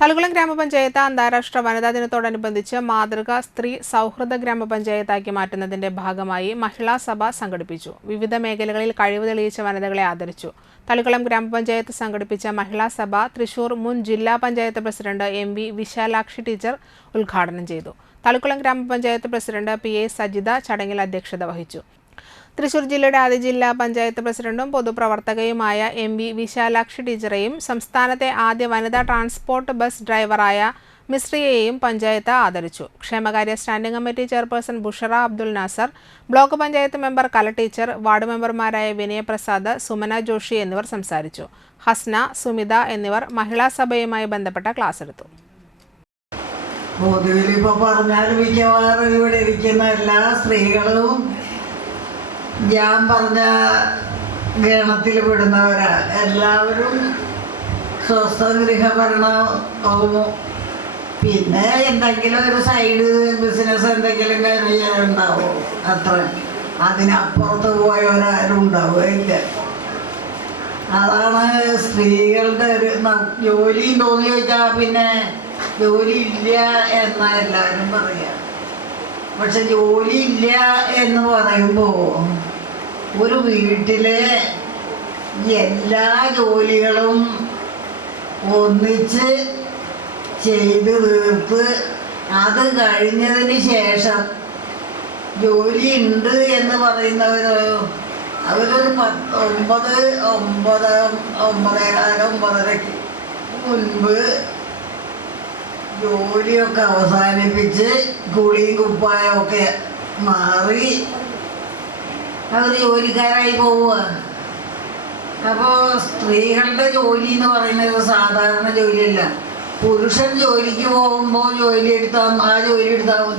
തളികുളം ഗ്രാമപഞ്ചായത്ത് അന്താരാഷ്ട്ര വനിതാ ദിനത്തോടനുബന്ധിച്ച് മാതൃക സ്ത്രീ സൗഹൃദ ഗ്രാമപഞ്ചായത്താക്കി മാറ്റുന്നതിന്റെ ഭാഗമായി മഹിളാ സഭ സംഘടിപ്പിച്ചു. വിവിധ മേഖലകളിൽ കഴിവ് തെളിയിച്ച വനിതകളെ ആദരിച്ചു. തളികുളം ഗ്രാമപഞ്ചായത്ത് സംഘടിപ്പിച്ച മഹിളാ സഭ തൃശൂർ മുൻ ജില്ലാ panchayat president M V Vishalakshi teacher ഉദ്ഘാടനം ചെയ്തു. തളിക്കുളം ഗ്രാമപഞ്ചായത്ത് പ്രസിഡന്റ് പി എ സജിത ചടങ്ങിൽ അധ്യക്ഷത വഹിച്ചു. തൃശൂർ ജില്ലയുടെ ആദ്യ ജില്ലാ പഞ്ചായത്ത് പ്രസിഡന്റും പൊതുപ്രവർത്തകയുമായ എം വി വിശാലാക്ഷി ടീച്ചറെയും സംസ്ഥാനത്തെ ആദ്യ വനിതാ ട്രാൻസ്പോർട്ട് ബസ് ഡ്രൈവറായ മിശ്രിയെയും പഞ്ചായത്ത് ആദരിച്ചു. ക്ഷേമകാര്യ standing committee chairperson Bushara Abdul Nasar block panchayat member Kala teacher ward മെമ്പർമാരായ വിനയപ്രസാദ് സുമന ജോഷി എന്നിവർ സംസാരിച്ചു. ഹസ്ന സുമിത എന്നിവർ മഹിളാ സഭയുമായി ബന്ധപ്പെട്ട ക്ലാസ് എടുത്തു. പൊതുവിൽ ഇപ്പൊ പറഞ്ഞാൽ മിക്കവാറും ഇവിടെ ഇരിക്കുന്ന എല്ലാ സ്ത്രീകളും ഞാൻ പറഞ്ഞ ഗണത്തിൽ പെടുന്നവരാ എല്ലാവരും സ്വസ്ഥഗൃഹഭരണവും പിന്നെ എന്തെങ്കിലും ഒരു സൈഡ് ബിസിനസ് എന്തെങ്കിലും ചെയ്യാനുണ്ടാവും അത്ര. അതിനപ്പുറത്ത് പോയവരാരും ഉണ്ടാവുകയില്ല അതാണ് സ്ത്രീകളുടെ ഒരു ജോലി തോന്നി ചോദിച്ചാൽ പിന്നെ ജോലി ഇല്ല എന്ന എല്ലാവരും പറയാ. പക്ഷെ ജോലി ഇല്ല എന്ന് പറയുമ്പോൾ ഒരു വീട്ടിലെ എല്ലാ ജോലികളും ഒന്നിച്ച് ചെയ്ത് തീർത്ത് അത് കഴിഞ്ഞതിന് ശേഷം ജോലി ഉണ്ട് എന്ന് പറയുന്നവര് അവരൊരു പത്ത് ഒമ്പത് ഒമ്പത് ഒമ്പതേകാലം ഒമ്പതരക്ക് മുൻപ് ജോലിയൊക്കെ അവസാനിപ്പിച്ച് കുളിയും കുപ്പായമൊക്കെ മാറി അവർ ജോലിക്കാരായി പോവുക. അപ്പോൾ സ്ത്രീകളുടെ ജോലി എന്ന് പറയുന്നത് സാധാരണ ജോലിയല്ല. പുരുഷൻ ജോലിക്ക് പോകുമ്പോൾ ജോലി എടുത്താൽ ആ ജോലി എടുത്താൽ മതി.